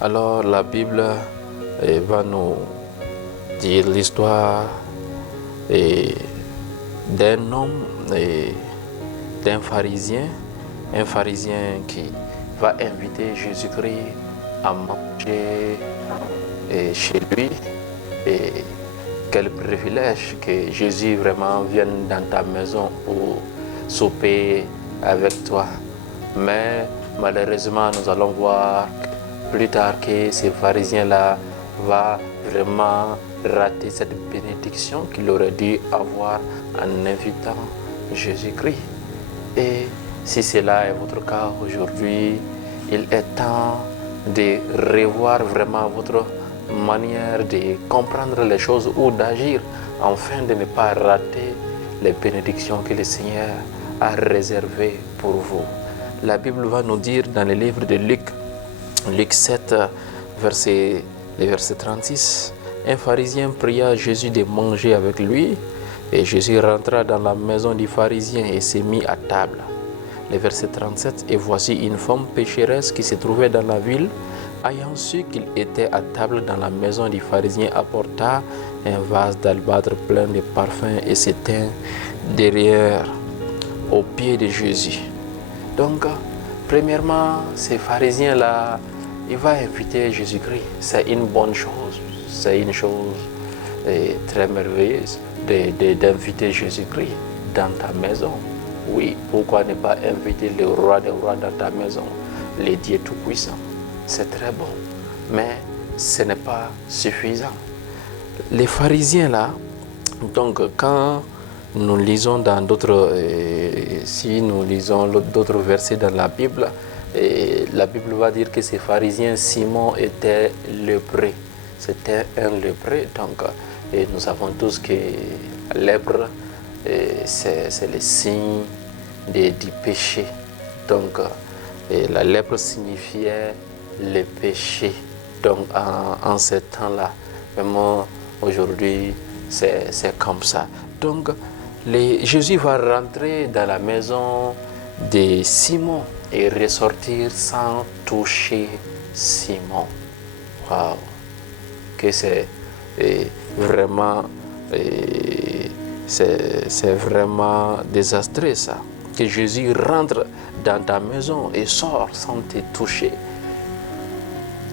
Alors la Bible va nous dire l'histoire d'un homme et d'un pharisien, un pharisien qui va inviter Jésus-Christ à manger chez lui. Et quel privilège que Jésus vraiment vienne dans ta maison pour souper avec toi. Mais malheureusement, nous allons voir plus tard que ce pharisien-là va vraiment rater cette bénédiction qu'il aurait dû avoir en invitant Jésus-Christ. Et si cela est votre cas aujourd'hui, il est temps de revoir vraiment votre manière de comprendre les choses ou d'agir afin de ne pas rater les bénédictions que le Seigneur a réservées pour vous. La Bible va nous dire dans le livre de Luc 7, verset 36, un pharisien pria Jésus de manger avec lui, et Jésus rentra dans la maison du pharisien et s'est mis à table. Le verset 37, et voici une femme pécheresse qui se trouvait dans la ville, ayant su qu'il était à table dans la maison du pharisien, apporta un vase d'albâtre plein de parfums et s'étint derrière aux pieds de Jésus. Donc, premièrement, ces pharisiens-là, il va inviter Jésus-Christ. C'est une bonne chose, c'est une chose très merveilleuse d'inviter Jésus-Christ dans ta maison. Oui, pourquoi ne pas inviter le roi des rois dans ta maison, le Dieu Tout-Puissant? C'est très bon, mais ce n'est pas suffisant. Les pharisiens là, donc quand nous lisons dans d'autres, si nous lisons d'autres versets dans la Bible va dire que ces pharisiens, Simon était lépreux. C'était un lépreux, donc et nous savons tous que la lèpre, c'est le signe du péché. Donc la lèpre signifiait le péché. Donc en ce temps-là, vraiment aujourd'hui, c'est comme ça. Donc Jésus va rentrer dans la maison de Simon et ressortir sans toucher Simon. Waouh! Que c'est vraiment, c'est vraiment désastreux ça. Que Jésus rentre dans ta maison et sort sans te toucher.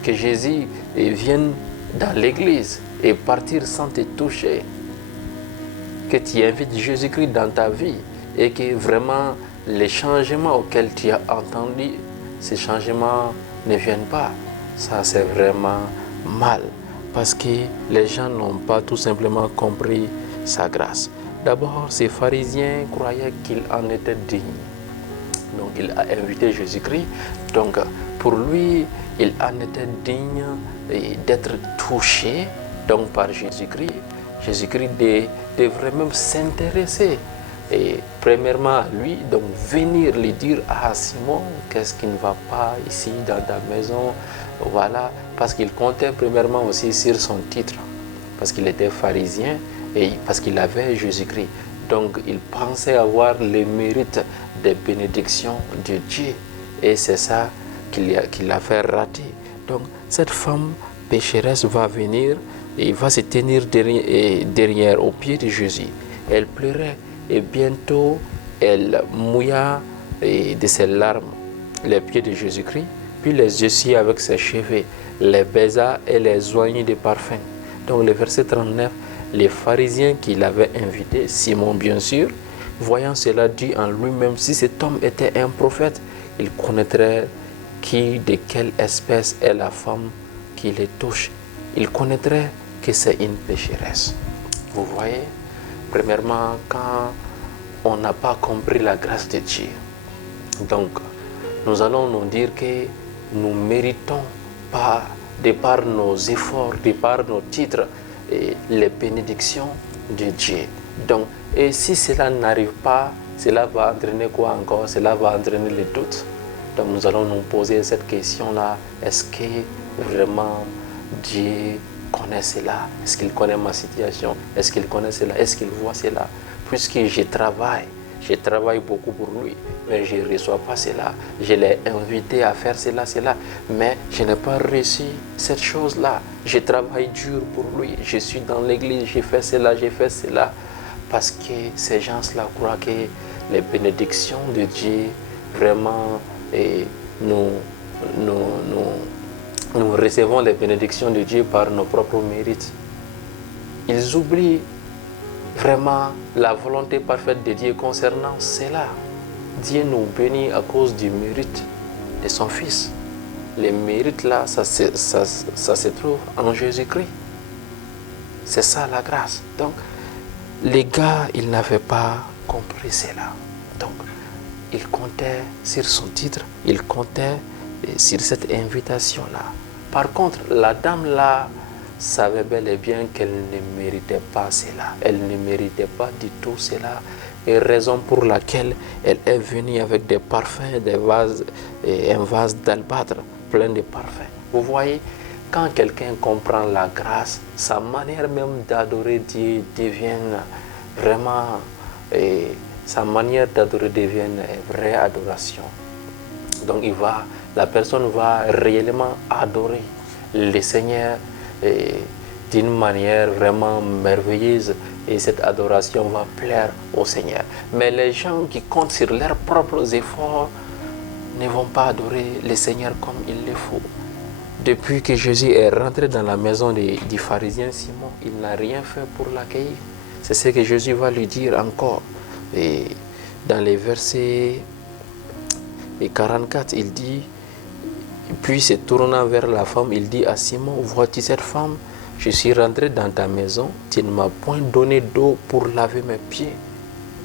Que Jésus vienne dans l'église et partir sans te toucher. Que tu invites Jésus-Christ dans ta vie et que vraiment les changements auxquels tu as entendu, ces changements ne viennent pas. Ça, c'est vraiment mal parce que les gens n'ont pas tout simplement compris sa grâce. D'abord, ces pharisiens croyaient qu'il en était digne. Donc, il a invité Jésus-Christ. Donc, pour lui, il en était digne d'être touché donc, par Jésus-Christ. Jésus-Christ devrait même s'intéresser et premièrement à lui, donc venir lui dire: ah Simon, qu'est-ce qui ne va pas ici dans ta maison? Voilà, parce qu'il comptait premièrement aussi sur son titre, parce qu'il était pharisien et parce qu'il avait Jésus-Christ. Donc il pensait avoir le mérite des bénédictions de Dieu et c'est ça qu'il a fait rater. Donc cette femme pécheresse va venir et va se tenir derrière au pied de Jésus. Elle pleurait et bientôt elle mouilla de ses larmes les pieds de Jésus-Christ, puis les essuya avec ses cheveux, les baisa et les oignit de parfum. Donc le verset 39, les pharisiens qui l'avaient invité, Simon bien sûr, voyant cela, dit en lui-même: si cet homme était un prophète, il connaîtrait de quelle espèce est la femme qui le touche. Il connaîtrait que c'est une pécheresse. Vous voyez, premièrement, quand on n'a pas compris la grâce de Dieu, donc nous allons nous dire que nous ne méritons pas, de par nos efforts, de par nos titres, les bénédictions de Dieu. Donc, et si cela n'arrive pas, cela va entraîner quoi encore? Cela va entraîner le doute. Donc nous allons nous poser cette question-là: est-ce que vraiment Dieu connaît cela? Est-ce qu'il connaît ma situation? Est-ce qu'il connaît cela? Est-ce qu'il voit cela? Puisque je travaille, Je travaille beaucoup pour lui, mais je ne reçois pas cela. Je l'ai invité à faire cela, cela, mais je n'ai pas reçu cette chose-là. Je travaille dur pour lui. Je suis dans l'église, j'ai fait cela, j'ai fait cela. Parce que ces gens-là croient que les bénédictions de Dieu, vraiment, nous recevons les bénédictions de Dieu par nos propres mérites. Ils oublient vraiment la volonté parfaite de Dieu concernant cela. Dieu nous bénit à cause du mérite de son Fils. Les mérites là, ça se trouve en Jésus-Christ. C'est ça la grâce. Donc, les gars, ils n'avaient pas compris cela. Donc, ils comptaient sur son titre, ils comptaient sur cette invitation-là. Par contre, la dame-là savait bel et bien qu'elle ne méritait pas cela. Elle ne méritait pas du tout cela. Et raison pour laquelle elle est venue avec des parfums, des vases, et un vase d'albâtre plein de parfums. Vous voyez, quand quelqu'un comprend la grâce, sa manière même d'adorer Dieu devient vraiment, sa manière d'adorer devient une vraie adoration. Donc la personne va réellement adorer le Seigneur d'une manière vraiment merveilleuse, et cette adoration va plaire au Seigneur. Mais les gens qui comptent sur leurs propres efforts ne vont pas adorer le Seigneur comme il le faut. Depuis que Jésus est rentré dans la maison du pharisien Simon, il n'a rien fait pour l'accueillir. C'est ce que Jésus va lui dire encore. Et dans les versets 44, il dit, puis se tournant vers la femme, il dit à Simon, vois-tu cette femme? Je suis rentré dans ta maison, tu ne m'as point donné d'eau pour laver mes pieds.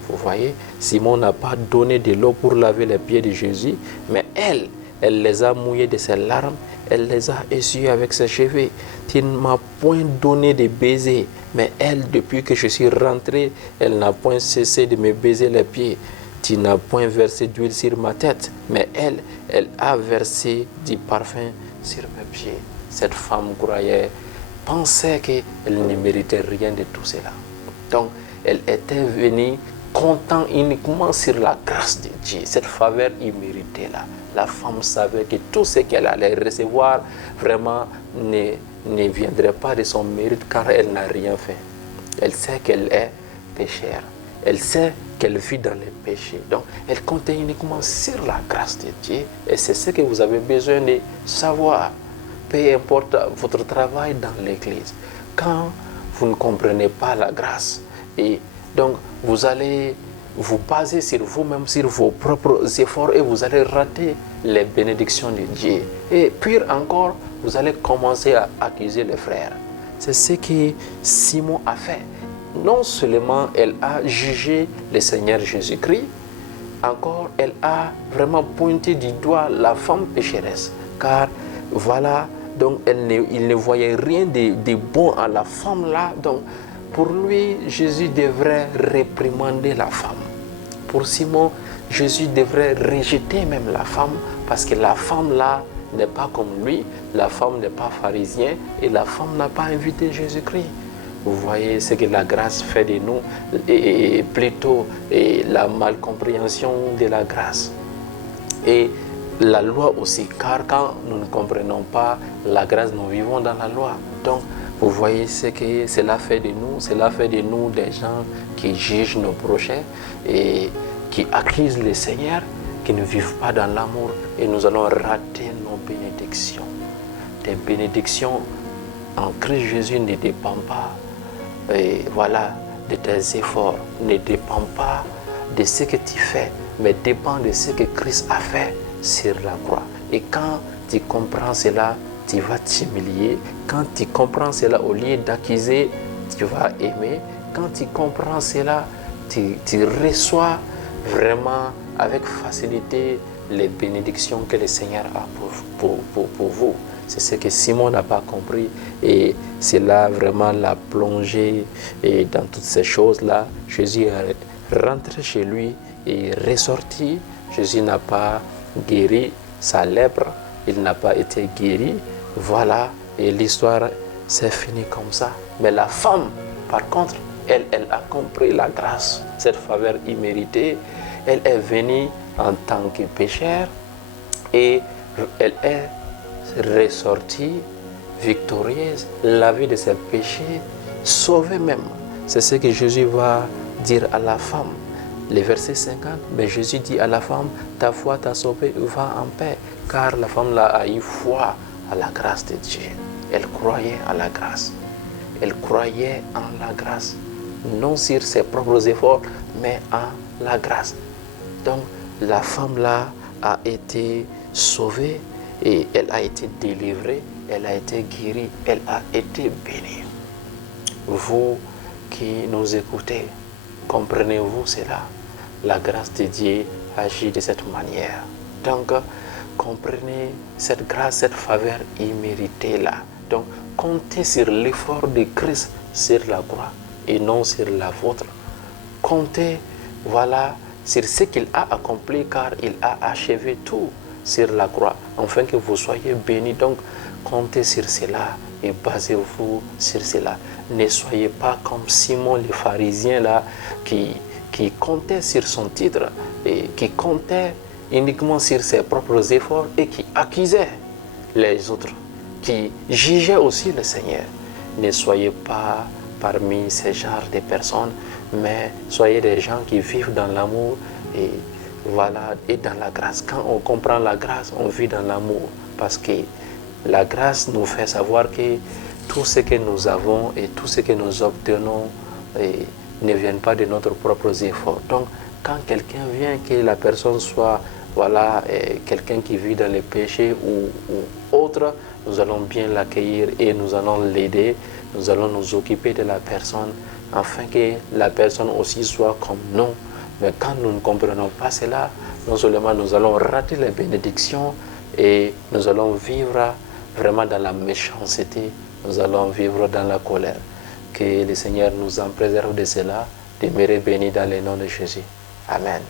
Vous voyez, Simon n'a pas donné de l'eau pour laver les pieds de Jésus, mais elle les a mouillés de ses larmes, elle les a essuyés avec ses cheveux. Tu ne m'as point donné de baiser, mais elle, depuis que je suis rentré, elle n'a point cessé de me baiser les pieds. Tu n'as point versé d'huile sur ma tête, mais elle a versé du parfum sur mes pieds. Cette femme pensait qu'elle ne méritait rien de tout cela. Donc, elle était venue comptant uniquement sur la grâce de Dieu, cette faveur imméritée-là. La femme savait que tout ce qu'elle allait recevoir vraiment ne viendrait pas de son mérite, car elle n'a rien fait. Elle sait qu'elle est péchère. Elle sait qu'elle vit dans les péchés. Donc, elle comptait uniquement sur la grâce de Dieu. Et c'est ce que vous avez besoin de savoir. Peu importe votre travail dans l'église. Quand vous ne comprenez pas la grâce, et donc vous allez vous baser sur vous-même, sur vos propres efforts, et vous allez rater les bénédictions de Dieu. Et pire encore, vous allez commencer à accuser les frères. C'est ce que Simon a fait. Non seulement elle a jugé le Seigneur Jésus-Christ, encore elle a vraiment pointé du doigt la femme pécheresse. Car voilà, donc il ne voyait rien de bon à la femme là. Donc pour lui, Jésus devrait réprimander la femme. Pour Simon, Jésus devrait rejeter même la femme, parce que la femme là n'est pas comme lui, la femme n'est pas pharisien, et la femme n'a pas invité Jésus-Christ. Vous voyez ce que la grâce fait de nous, et plutôt la malcompréhension de la grâce. Et la loi aussi, car quand nous ne comprenons pas la grâce, nous vivons dans la loi. Donc, vous voyez ce que cela fait de nous. Cela fait de nous des gens qui jugent nos prochains et qui accusent le Seigneur, qui ne vivent pas dans l'amour. Et nous allons rater nos bénédictions. Tes bénédictions en Christ Jésus ne dépendent pas de tes efforts, ne dépendent pas de ce que tu fais, mais dépendent de ce que Christ a fait sur la croix. Et quand tu comprends cela, tu vas t'humilier. Quand tu comprends cela, au lieu d'accuser, tu vas aimer. Quand tu comprends cela, tu reçois vraiment avec facilité les bénédictions que le Seigneur a pour vous. C'est ce que Simon n'a pas compris, et cela vraiment l'a plongé dans toutes ces choses-là. Jésus est rentré chez lui et ressorti. Jésus n'a pas guéri sa lèpre, il n'a pas été guéri. Voilà, et l'histoire s'est finie comme ça. Mais la femme, par contre, Elle a compris la grâce, cette faveur imméritée. Elle est venue en tant que pécheur et elle est ressortie victorieuse, lavée de ses péchés, sauvée même. C'est ce que Jésus va dire à la femme. Le verset 50, mais Jésus dit à la femme, ta foi t'a sauvée, va en paix. Car la femme là a eu foi à la grâce de Dieu. Elle croyait à la grâce. Elle croyait en la grâce. Non sur ses propres efforts, mais en la grâce. Donc, la femme là a été sauvée et elle a été délivrée, elle a été guérie, elle a été bénie. Vous qui nous écoutez, comprenez-vous cela? La grâce de Dieu agit de cette manière. Donc, comprenez cette grâce, cette faveur imméritée là. Donc, comptez sur l'effort de Christ sur la croix et non sur la vôtre. Comptez, voilà, sur ce qu'il a accompli car il a achevé tout sur la croix, afin que vous soyez bénis. Donc, comptez sur cela et basez-vous sur cela. Ne soyez pas comme Simon le pharisien là qui comptait sur son titre et qui comptait uniquement sur ses propres efforts et qui accusait les autres, qui jugeait aussi le Seigneur. Ne soyez pas parmi ces genres de personnes, mais soyez des gens qui vivent dans l'amour et voilà, et dans la grâce. Quand on comprend la grâce, on vit dans l'amour, parce que la grâce nous fait savoir que tout ce que nous avons et tout ce que nous obtenons ne viennent pas de notre propres efforts. Donc, quand quelqu'un vient, que la personne soit voilà, quelqu'un qui vit dans les péchés ou autre, nous allons bien l'accueillir et nous allons l'aider, nous allons nous occuper de la personne, afin que la personne aussi soit comme nous. Mais quand nous ne comprenons pas cela, non seulement nous allons rater les bénédictions et nous allons vivre vraiment dans la méchanceté, nous allons vivre dans la colère. Que le Seigneur nous en préserve de cela, demeurer bénis dans le nom de Jésus. Amen.